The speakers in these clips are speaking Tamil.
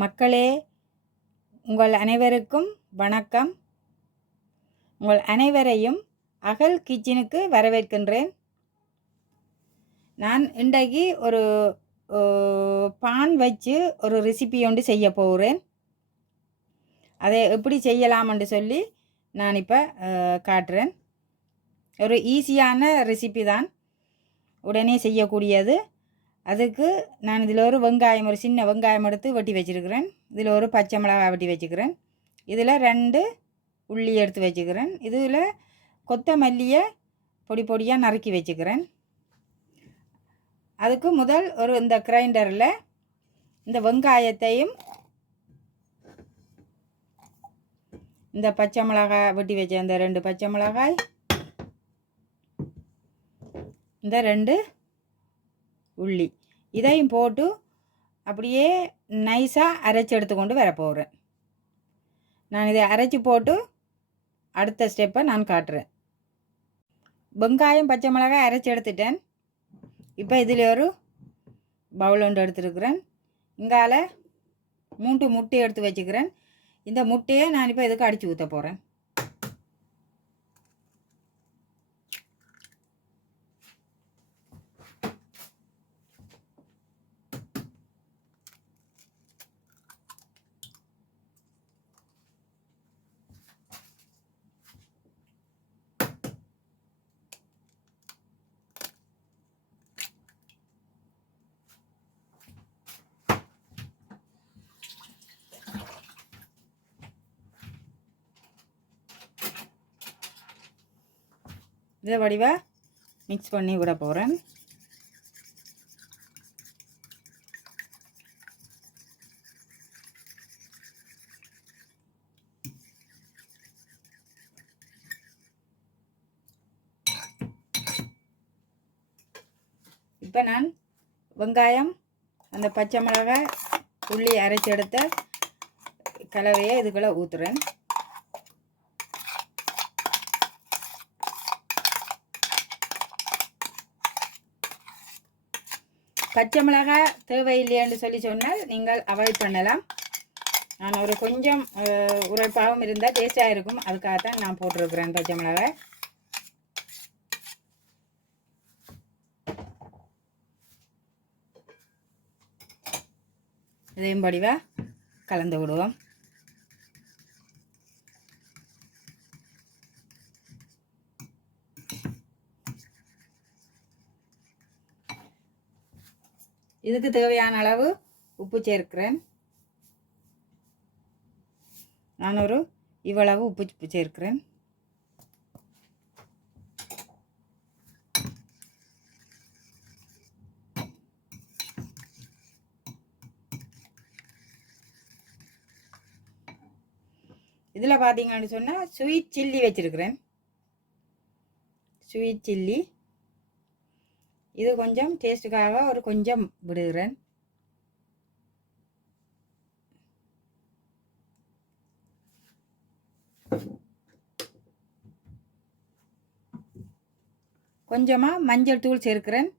மக்களே, உங்கள் அனைவருக்கும் வணக்கம். உங்கள் அனைவரையும் அகல் கிச்சனுக்கு வரவேற்கின்றேன். நான் இன்றைக்கு ஒரு பான் வச்சு ஒரு ரெசிபி ஒன்று செய்ய போகிறேன். அதை எப்படி செய்யலாம்னு சொல்லி நான் இப்போ காட்டுறேன். ஒரு ஈஸியான ரெசிபி தான், உடனே செய்யக்கூடியது. அதுக்கு நான் இதில் ஒரு வெங்காயம், ஒரு சின்ன வெங்காயம் எடுத்து வெட்டி வச்சுருக்கிறேன். இதில் ஒரு பச்சை மிளகாய் வெட்டி வச்சுக்கிறேன். இதில் 2 உள்ளி எடுத்து வச்சுக்கிறேன். இதில் கொத்தமல்லியை பொடி பொடியாக நறுக்கி வச்சுக்கிறேன். அதுக்கு முதல் ஒரு இந்த கிரைண்டரில் இந்த வெங்காயத்தையும் இந்த பச்சை மிளகாய் வெட்டி வச்ச இந்த 2 பச்சை மிளகாய், இந்த 2 உள்ளி, இதையும் போட்டு அப்படியே நைஸாக அரைச்சி எடுத்துக்கொண்டு வர போகிறேன். நான் இதை அரைச்சி போட்டு அடுத்த ஸ்டெப்பை நான் காட்டுறேன். வெங்காயம் பச்சை மிளகாய் அரைச்சி எடுத்துட்டேன். இப்போ இதில் ஒரு பவுல் ஒன்று எடுத்துருக்கிறேன். இங்கால 3 முட்டை எடுத்து வச்சுக்கிறேன். இந்த முட்டையை நான் இப்போ இதுக்கு அடித்து ஊற்ற போகிறேன். இதை வடிவாக மிக்ஸ் பண்ணி விட போகிறேன். இப்போ நான் வெங்காயம், அந்த பச்சை மிளகாய், உள்ளி அரைச்சி எடுத்த கலவையை இதுக்குள்ளே ஊற்றுறேன். பச்சை மிளகாய் தேவையில்லைன்னு சொல்லி சொன்னால் நீங்கள் அவாய்ட் பண்ணலாம். நான் ஒரு கொஞ்சம் உரைப்பாகவும் இருந்தால் டேஸ்டாக இருக்கும், அதுக்காகத்தான் நான் போட்டிருக்கிறேன் பச்சை மிளகாய். இதையும் படிவாக கலந்து விடுவோம். இதுக்கு தேவையான அளவு உப்பு சேர்க்கிறேன். நான் ஒரு இவ்வளவு உப்பு சேர்க்கிறேன். இதில் பார்த்தீங்கன்னு சொன்னால் ஸ்வீட் சில்லி வச்சுருக்கிறேன். ஸ்வீட் சில்லி இது கொஞ்சம் டேஸ்ட்டுக்காக ஒரு கொஞ்சம் விடுகிறேன். கொஞ்சமாக மஞ்சள் தூள் சேர்க்கிறேன்.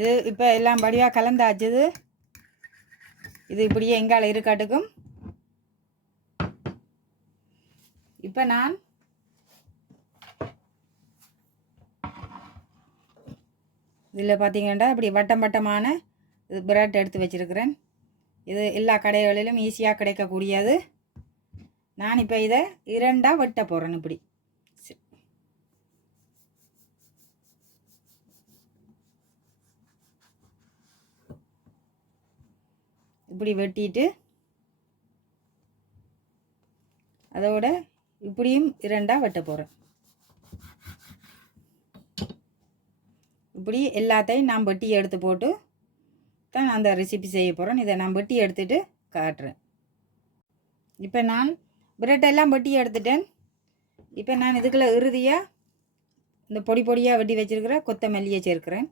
இது இப்போ எல்லாம் படியாக கலந்தாச்சுது. இது இப்படியே எங்கால இருக்காட்டுக்கும். இப்போ நான் இதில் பார்த்தீங்கன்னா இப்படி வட்டம் வட்டமான இது பிரெட் எடுத்து வச்சுருக்கிறேன். இது எல்லா கடைகளிலும் ஈஸியாக கிடைக்கக்கூடியது. நான் இப்போ இதை 2ஆக வெட்ட போகிறேன். இப்படி வெட்டிட்டு அதோட இப்படியும் 2ஆக வெட்ட போகிறேன். இப்படி எல்லாத்தையும் நான் வெட்டி எடுத்து போட்டு தான் அந்த ரெசிபி செய்ய போகிறேன். இதை நான் வெட்டி எடுத்துட்டு காட்டுறேன். இப்போ நான் பிரெட்டெல்லாம் வெட்டி எடுத்துட்டேன். இப்போ நான் இதுக்குள்ள இறுதியாக இந்த பொடி பொடியாக வெட்டி வச்சுருக்கிற கொத்தமல்லியை சேர்க்கிறேன்.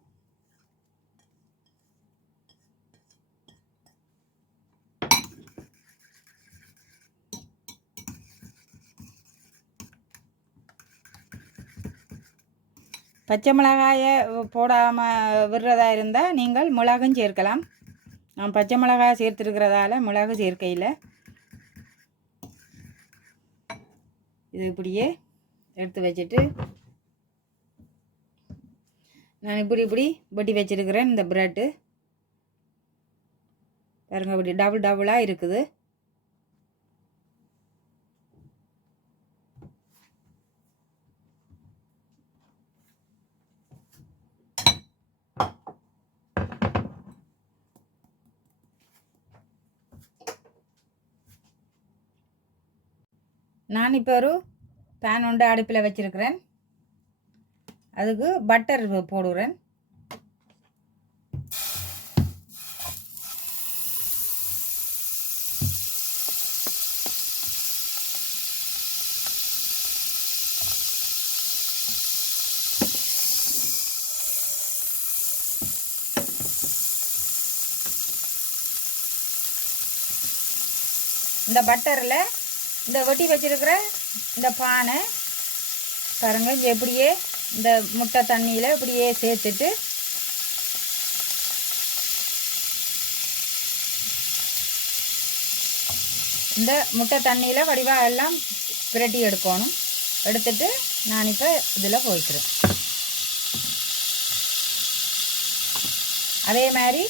பச்சை மிளகாயை போடாமல் விடுறதா இருந்தால் நீங்கள் மிளகும் சேர்க்கலாம். நான் பச்சை மிளகாய் சேர்த்துருக்கிறதால மிளகு சேர்க்கையில் இது இப்படியே எடுத்து வச்சுட்டு நான் இப்படி வெட்டி வச்சுருக்கிறேன். இந்த ப்ரெட்டு பாருங்க, இப்படி டபுளாக இருக்குது. நான் இப்போ ஒரு பேன் ஒன்று அடுப்பில் வச்சுருக்கிறேன். அதுக்கு பட்டர் போடுறேன். இந்த பட்டரில் இந்த வெட்டி வச்சிருக்கிற இந்த பானை பாருங்க, எப்படியே இந்த முட்டை தண்ணியில் இப்படியே சேர்த்துட்டு இந்த முட்டை தண்ணியில் வடிவாக எல்லாம் பிரட்டி எடுக்கணும். எடுத்துட்டு நான் இப்போ இதில் போய்க்கிறேன். அதே மாதிரி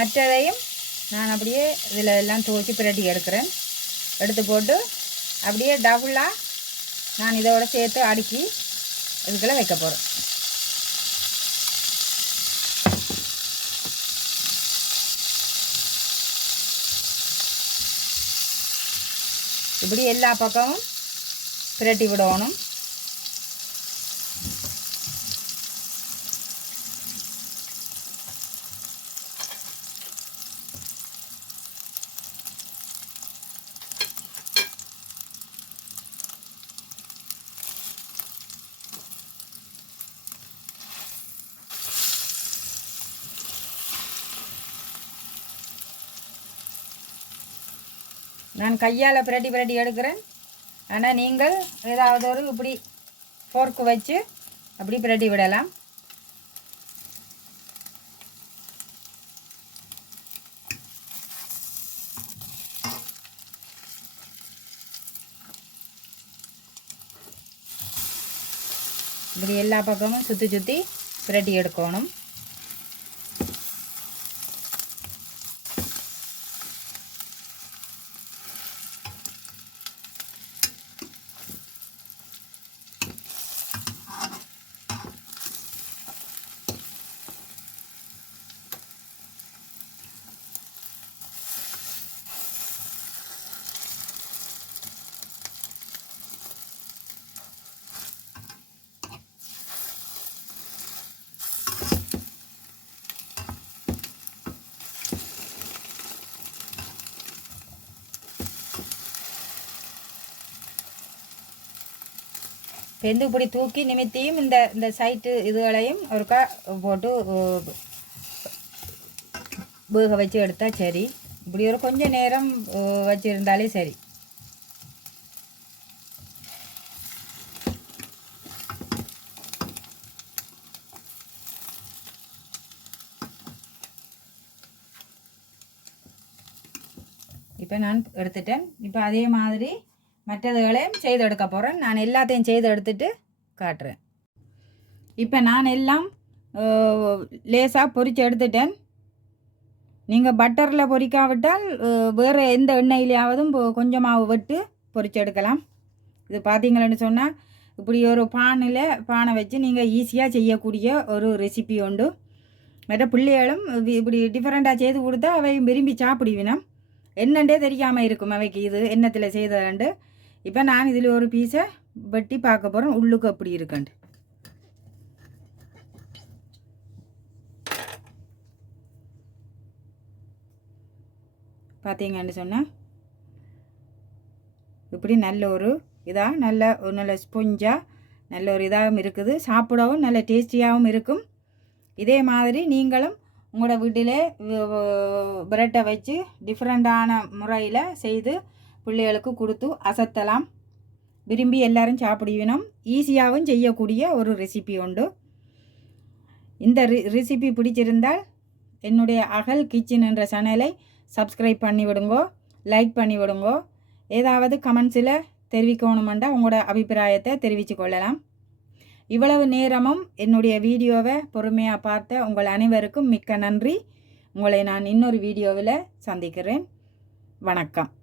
மற்றதையும் நான் அப்படியே இதில் எல்லாம் துவச்சி பிரட்டி எடுக்கிறேன். எடுத்து போட்டு அப்படியே டபுளாக நான் இதோட சேர்த்து அடுக்கி இதுக்குள்ள வைக்க போகிறேன். இப்படி எல்லா பக்கமும் பிரட்டி விடணும். நான் கையால் பிரட்டி எடுக்கிறேன். ஆனால் நீங்கள் ஏதாவது ஒரு இப்படி ஃபோர்க்கு வச்சு அப்படி பிரட்டி விடலாம். இப்படி எல்லா பக்கமும் சுற்றி பிரட்டி எடுக்கணும். வெந்து இப்படி தூக்கி நிமித்தியும் இந்த சைட்டு இதுகளையும் ஒருக்கா போட்டு வேக வச்சு எடுத்தால் சரி. இப்படி ஒரு கொஞ்சம் நேரம் வச்சுருந்தாலே சரி. இப்போ நான் எடுத்துட்டேன். இப்போ அதே மாதிரி மற்றதுகளையும் செய்து எடுக்க போகிறேன். நான் எல்லாத்தையும் செய்து எடுத்துட்டு காட்டுறேன். இப்போ நான் எல்லாம் லேசாக பொரித்து எடுத்துட்டேன். நீங்கள் பட்டரில் பொரிக்காவிட்டால் வேறு எந்த எண்ணெயிலையாவதும் கொஞ்சமாக விட்டு பொரித்து எடுக்கலாம். இது பார்த்தீங்களன்னு சொன்னால் இப்படி ஒரு பானை வச்சு நீங்கள் ஈஸியாக செய்யக்கூடிய ஒரு ரெசிபி உண்டு. மற்ற பிள்ளைகளும் இப்படி டிஃப்ரெண்ட்டாக செய்து கொடுத்தா அவையும் விரும்பி சாப்பிடுவினம். என்னண்டே தெரியாமல் இருக்கும் அவைக்கு இது எண்ணத்தில் செய்ததாண்டு. இப்போ நான் இதில் ஒரு பீஸை வெட்டி பார்க்க போகிறேன், உள்ளுக்கு அப்படி இருக்குண்டு. பார்த்தீங்கன்னு சொன்னால் இப்படி நல்ல ஒரு இதாக நல்ல ஸ்பொஞ்சாக நல்ல ஒரு இதாகவும் இருக்குது. சாப்பிடவும் நல்ல டேஸ்டியாகவும் இருக்கும். இதே மாதிரி நீங்களும் உங்களோட வீட்டிலே பிரெட்டை வச்சு டிஃப்ரெண்ட்டான முறையில் செய்து பிள்ளைகளுக்கு கொடுத்து அசத்தலாம். விரும்பி எல்லாரும் சாப்பிடுவினோம். ஈஸியாகவும் செய்யக்கூடிய ஒரு ரெசிபி உண்டு. இந்த ரெசிபி பிடிச்சிருந்தால் என்னுடைய அகல் கிச்சன் என்ற சேனலை சப்ஸ்கிரைப் பண்ணி விடுங்கோ, லைக் பண்ணி விடுங்கோ. ஏதாவது கமெண்ட்ஸில் தெரிவிக்கணுமெண்டா உங்களோட அபிப்பிராயத்தை தெரிவித்து கொள்ளலாம். இவ்வளவு நேரமும் என்னுடைய வீடியோவை பொறுமையாக பார்த்த உங்கள் அனைவருக்கும் மிக்க நன்றி. உங்களை நான் இன்னொரு வீடியோவில் சந்திக்கிறேன். வணக்கம்.